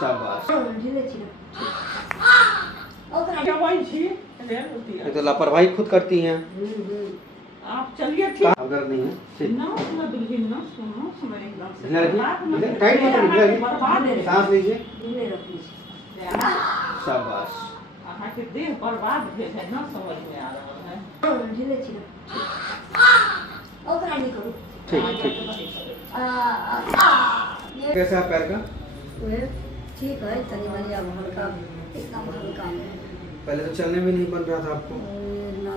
शाबाश। ये तो लापरवाही खुद करती हैं आप। चलिए ठीक अगर नहीं है सांस लीजिए। शाबाश। के देह बर्बाद भेल है ना, समझ में आ रहा है। ठीक ठीक। कैसा है पैर का? ठीक है, तनी मनी अब हल्का, एकदम हल्का है। पहले तो चलने भी नहीं बन रहा था आपको। ना